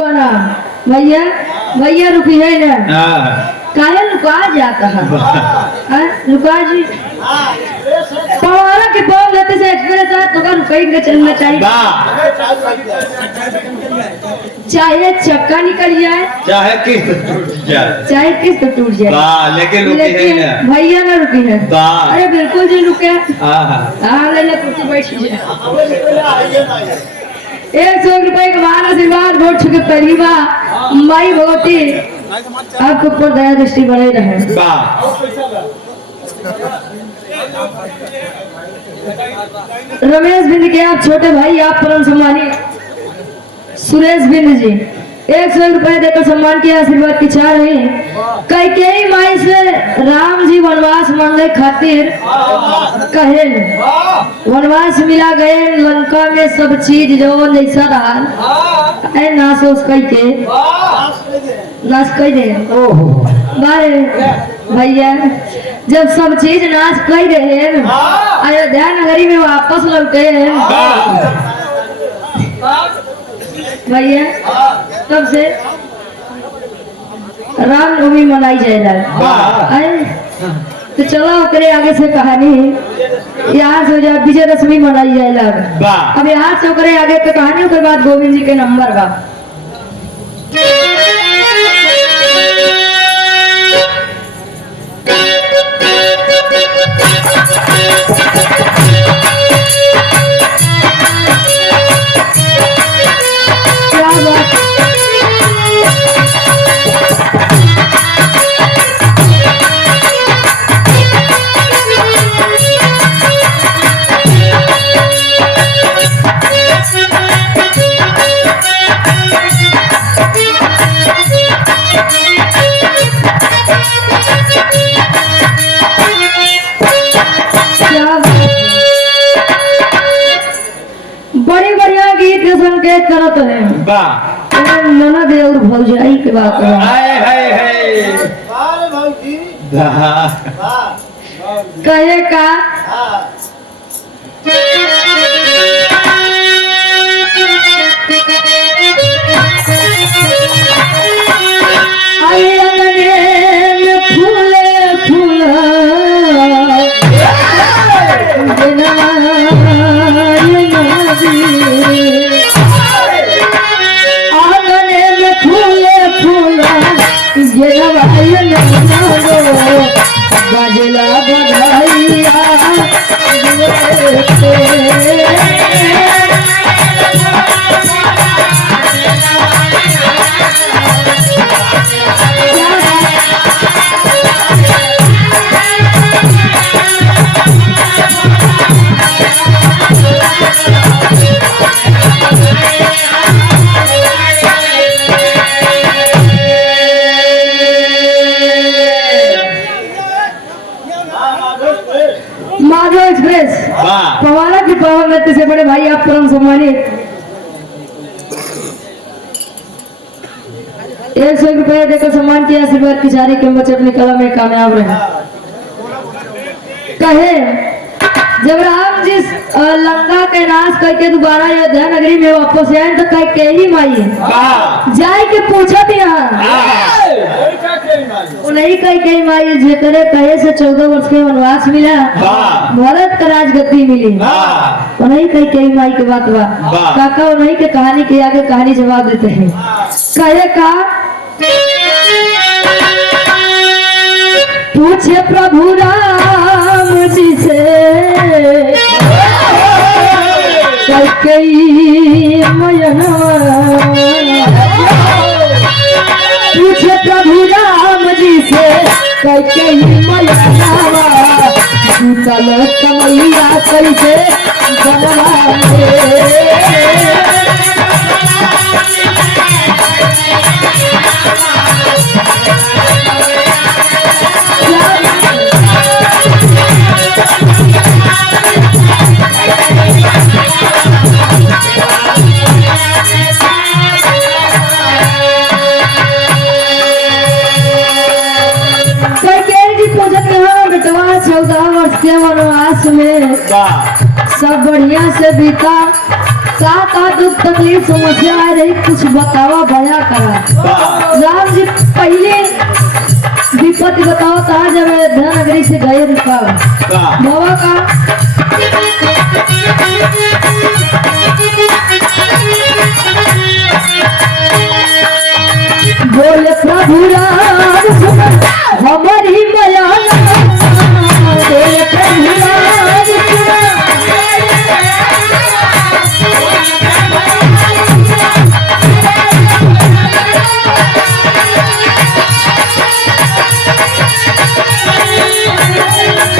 रुको ना भैया, भैया रुकी है ना, काहे लुका जाता है? लुका जी पवारा के पाव लेते से एक्सप्रेस है तो रुकेंगे चलना चाहिए, चाहे चक्का निकल जाए, चाहे किस्त टूट जाए, चाहे किस्त टूट जाए, लेकिन भैया ना रुकी है। अरे बिल्कुल जी रुके। हाँ ले कुर्सी बैठ 100 रुपए के बाद आशीर्वाद वोट छुके पहली बार माई भगवती आपके ऊपर दया दृष्टि बने रहे। रमेश बिंद के आप छोटे भाई, आप परम सम्मानी सुरेश बिंद जी 100 रुपए देकर सम्मान किया, आशीर्वाद की चाह रही। कैकेयी माई से राम जी वनवास मांगे खातिर कहे वनवास मिला गए लंका में सब चीज जो जैसा रहा नाश के नाश कर दे। बारे भैया जब सब चीज नाश कर दे अयोध्या नगरी में वापस लौटे भैया तब से रामनवमी मनाई जाए। तो चलो करे आगे से कहानी यहाँ से जब विजयदशमी मनाई जाए। अब यहाँ से करे आगे के कहानी के बाद गोविंद जी के नंबर बा। संकेत करत है ननद और भौजाई के बात कहे का फूले फूल बाजला बधाइया माधव एक्सप्रेस पवारा की पावर में से बड़े भाई आप परम सम्मानित 100 रुपए देकर सम्मान किया, आशीर्वाद की जारी के बच्चे अपनी कला में कामयाब रहे। कहे जब राम जी लंका के नाश करके दोबारा अयोध्या नगरी में वापस आए तो कैकेयी माई जाए के पूछा नहीं कैकेयी माई जेकरे कहे से 14 वर्ष के वनवास मिला भारत का राजगद्दी मिली उन्हीं कैकेयी माई की बात बा काका उन्हीं के कहानी के आगे कहानी जवाब देते हैं। कहे का पूछे प्रभु राम जी से कैकेयी मयना पूछे प्रभु राम जी से कैकेयी मयना चल कमैया कैसे वनवास में सब बढ़िया से बीता का दुख तकलीफ समस्या आ रही कुछ बतावा बया करा। वाह राम जी पहले विपत्ति बताओ था जब धनगरी से गए रुका वाह बाबा का बोले प्रभु राम सुन हमारी मया बोले प्रभु राम सुन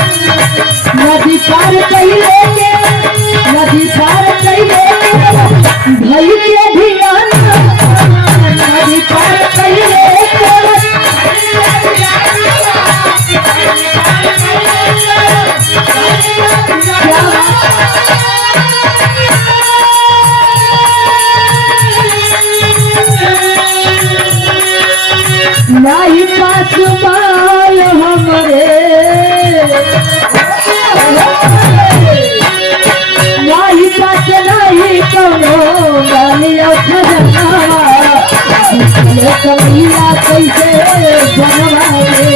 नदी पार कइले के नदी पार कइले के भई के धियान नदी पार कइले के क्या नाही पास पाल हमरे नाही पास नाही कौनो गालिया खजनावा ये कमीला कैसे बनवावे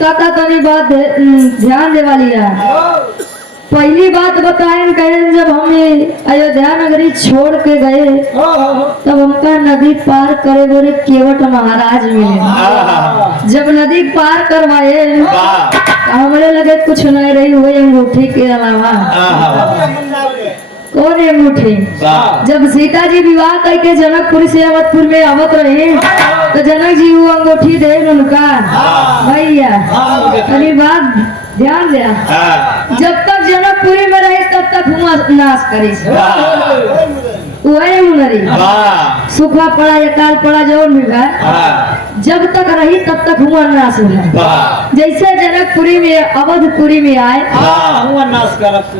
काका तनी बात ध्यान दे वाली है। पहली बात बताएं कहें जब हमें अयोध्या नगरी छोड़ के गए तब हमका नदी पार करे बोले केवट महाराज मिले। जब नदी पार करवाए हमारे लगे कुछ नहीं रही हुई अंगूठी के अलावा। कौन अंगूठी? जब सीता जी विवाह करके जनकपुर से अवधपुर में आवत रहे तो जनक जी वो अंगूठी दे उनका भैया। अरे बात ध्यान दिया जब तक जनकपुरी में रही तब तक हुआ नाश करी वही मुनरी सूखा पड़ा या काल पड़ा जो भी है जब तक रही तब तक हुआ नाश हुआ। जैसे जनकपुरी में अवधपुरी में आए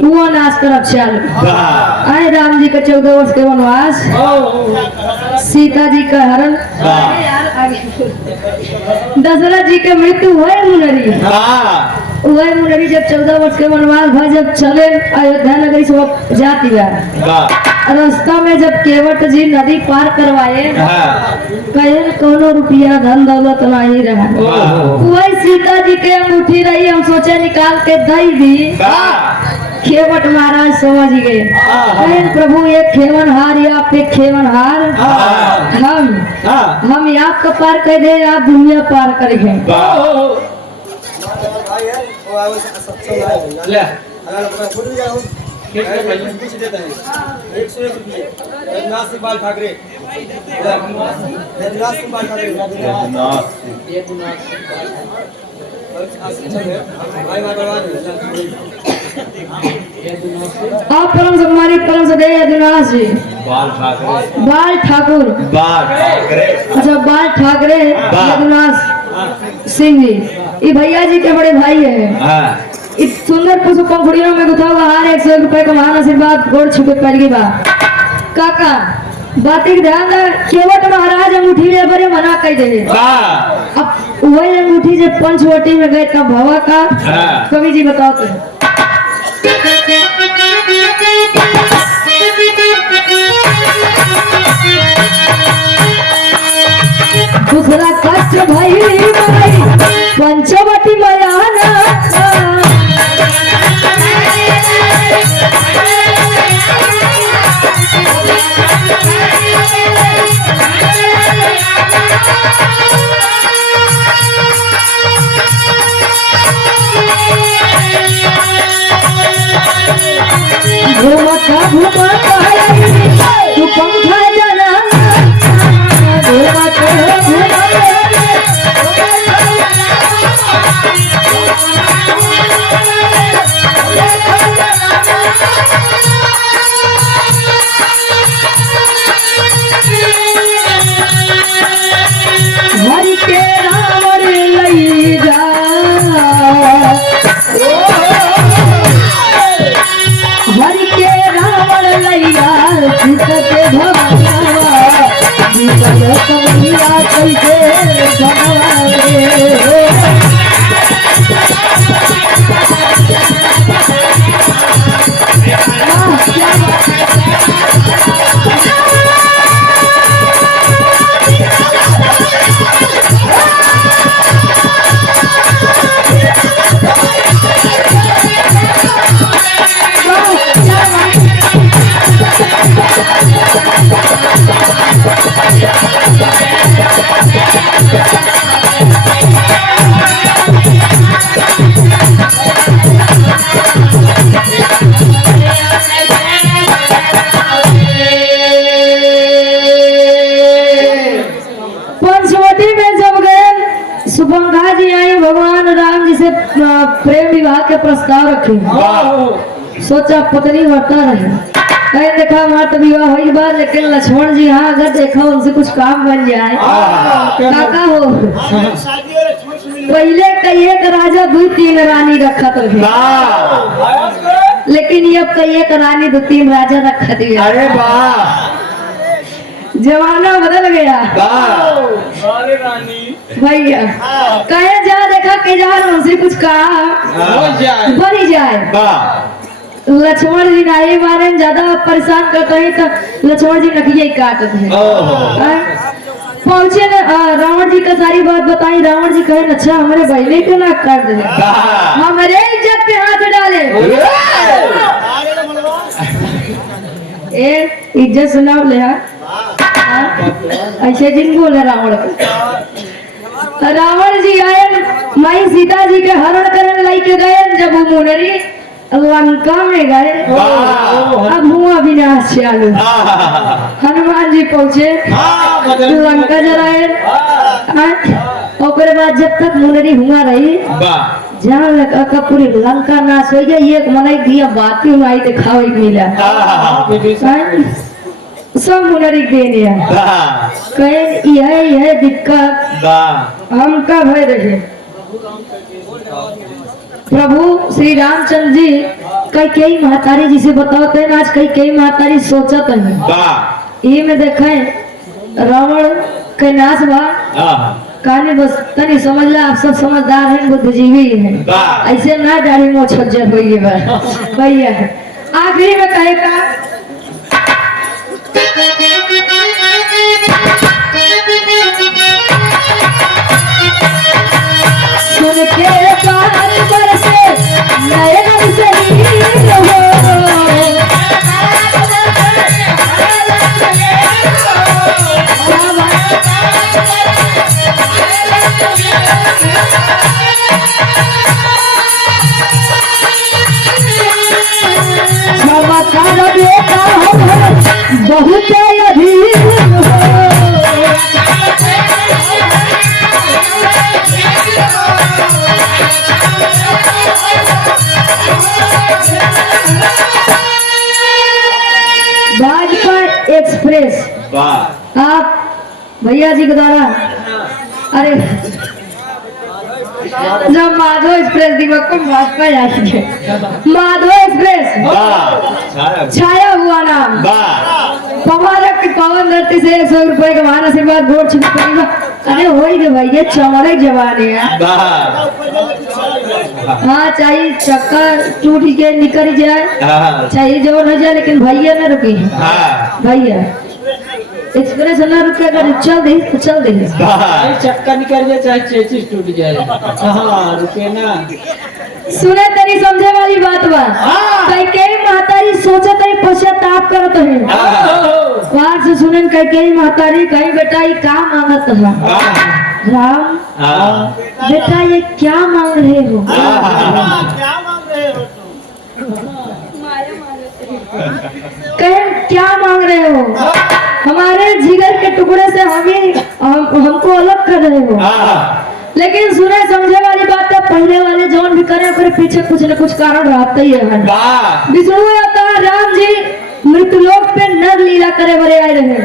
हुआ नाश करब चालू आए राम जी का 14 वर्ष के वनवास सीता जी का हरण दशरथ जी के मृत्यु हुए मुनरी वही मुनरी जब 14 वर्ष के वनवास भाई जब चले अयोध्या नगरी से जाती रास्ता में जब केवट जी नदी पार करवाए कहे कोनो रुपया धन दौलत नहीं रहा। वही सीता जी के अंगूठी रही हम सोचे निकाल के दई दी केवट महाराज समझ गए कहे प्रभु ये खेवन हार या आपके खेवन हार हम आपका पार कर दे आप दुनिया पार करेंगे। बाल ठाकरे आप परम सम्मानित परम सदैव यदुनाथ जी बाल ठाकुर अच्छा बाल ठाकरे यदुनाथ सिंह जी ये भैया जी के बड़े भाई है। इस सुंदर पुष्प पंखुड़ियों में गुथा हुआ हार 101 रुपए का महान आशीर्वाद गोड़ छुपे पहली बात काका बाती ध्यान दे केवट महाराज अंगूठी ले बड़े मना कर दे अब वही अंगूठी से पंचवटी में गए तब भवा का कवि जी बताओ तो दूसरा कष्ट भाई पंचवटी मयाना तू पंखा जना विवाह के प्रस्ताव रखे। सोचा पत्नी बढ़ता रही, कहीं देखा हमारा तो विवाह हुई बात, लेकिन लक्ष्मण जी हाँ अगर देखा उनसे कुछ काम बन जाए काका हो। पहले कई एक राजा 2-3 रानी रखा तो है, लेकिन ये अब कई एक रानी 2-3 राजा रखा दिया। अरे वाह जमाना बदल गया अरे रानी भैया। कहे जा देखा के जा उनसे कुछ कहा बढ़ जाए। लक्ष्मण जी नहीं मारे ज्यादा परेशान करते हैं तो लक्ष्मण जी नखिए काटते हैं। पहुंचे रावण जी का सारी बात बताई। रावण जी कहे अच्छा हमारे बहने को ना काट दे, हमारे इज्जत पे हाथ डाले। ए इज्जत सुनाओ ले ऐसे जिन बोले रावण को। रावण जी आए माई सीता जी के हरण करने लाई के गए। जब वो मुनरी लंका में गए, अब हुआ विनाश चालू। हनुमान जी पहुंचे लंका जलाए। और बाद जब तक मुनरी हुआ रही जहाँ लगा पूरी लंका नाश हो गई। एक मनाई दिया बात ही आई दिखाओ मिला सब मुनरी देने कहे यह दिक्कत हम का भय रहे। प्रभु श्री रामचंद्र जी कई महतारी जिसे बताते हैं आज कई महतारी सोचत है ये में देखे रावण के नाश बा कहानी बस तनी समझ ला। आप सब समझदार हैं, बुद्धिजीवी हैं, ऐसे ना दाढ़ी मोछ छज्जर होइए भैया। आखिरी में कहे का सुन के बाहर बरसे नयन से नीर हो। समाचार बेटा हम बहुत अधीर हो। भाजपा एक्सप्रेस आप भैया जी के द्वारा अरे जब माधव एक्सप्रेस दिवस को भाजपा आई है। माधव एक्सप्रेस छाया हुआ नाम पवारक की पावन धरती से 100 रुपए के मान आशीर्वाद वोट छिपा। अरे हो ही गए भैया चमड़े जवाने हाँ चाहिए चक्का टूट के निकल जाए चाहिए जो हो जाए, लेकिन भैया न रुकी भैया एक्सप्रेस न रुके। अगर चल दे तो चल दे चक्का निकल जाए चाहे चेचिस टूट जाए रुके ना। सुने तरी समझे वाली बात बा कई महतारी सोचत है पश्चाताप करत है। बाहर से सुनन कई महतारी कहीं बेटा ये क्या मांगत है राम बेटा ये क्या मांग रहे हो। कहे क्या मांग रहे हो, हमारे जिगर के टुकड़े से हमको अलग कर रहे हो। लेकिन सुने समझे वाली बात है पहले वाले जौन भी करे फिर पीछे कुछ न कुछ कारण रहता ही है। विष्णु अवतार राम जी मृत्युलोक पे नर लीला करे बड़े आए रहे।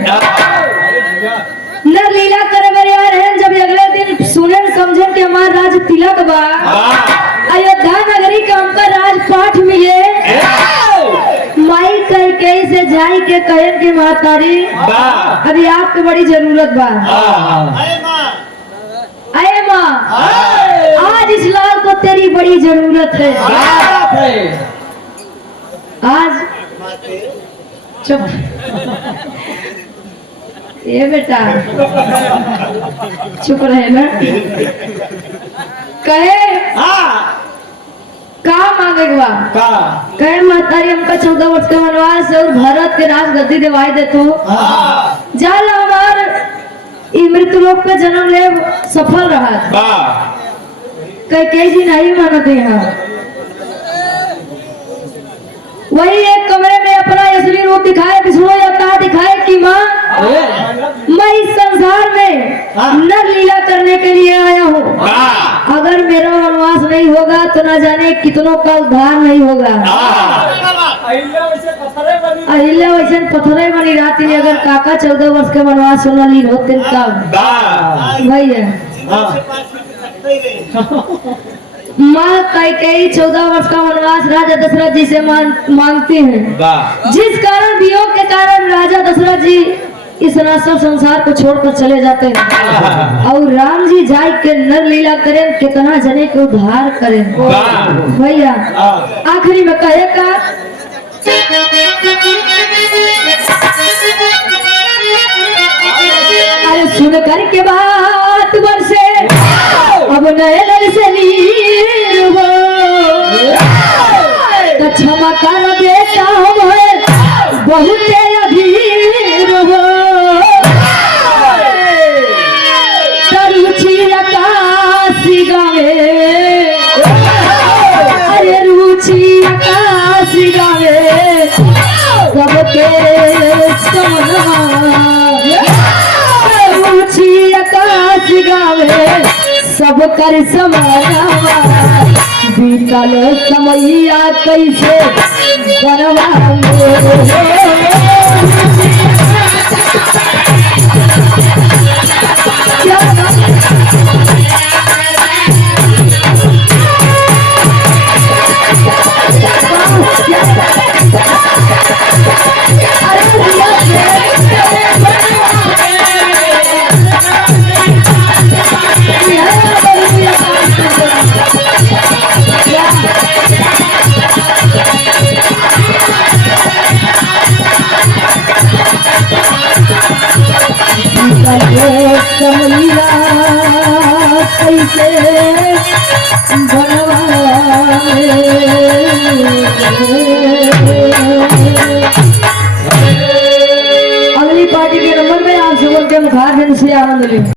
नर लीला करे बड़े आए रहे। जब अगले दिन सुने समझे कि हमारा राज तिलक बा अयोध्या नगरी का हमका राजपाठ मिले। माई कई से जाई के कहन के महतारी अभी आपके बड़ी जरूरत बा। अरे माँ आज इस लाल को तेरी बड़ी जरूरत है। आज चुप ये बेटा चुप रहे ना। कहे का मांगे कहे महतारी हमका 14 वर्ष का वनवास और भारत के राज गद्दी दिवाई दे तो जाल हमार मृत्युलोक पे जन्म ले सफल रहा। कई जी नहीं मानते हैं। वही एक कमरे में अपना असली रूप दिखाए विष्णु अवतार दिखाए कि माँ मैं इस संसार में हाँ। नर लीला करने के लिए आया हूँ। वाह अगर मेरा वनवास नहीं होगा तो न जाने कितनों का उद्धार नहीं होगा। अहिल्या वैसे पत्थरे बनी रहती है। अगर काका 14 वर्ष के वनवास न ली होते तब वाह भैया माँ कैकेयी 14 वर्ष का वनवास राजा दशरथ जी से मांगती है, वाह जिस कारण वियोग के कारण राजा दशरथ जी इस सब संसार को छोड़कर चले जाते हैं और राम जी जाय के नर लीला करें, कितना जने के उद्धार करें। वाह। भैया आखिरी में कहे का अरे सुन कर के बात बरसे अब नए नर से नीर हो तो क्षमा कर बेटा हम बहुत अधीर हो रुचि आकाशी गावे अरे रुचि आकाशी गावे सबके समझा रुचि आकाशी गावे सब कर समाया बीतल समैया कैसे समैया कैसे अगली पार्टी के नंबर में आप सुमन के मुखार से आनंद लें।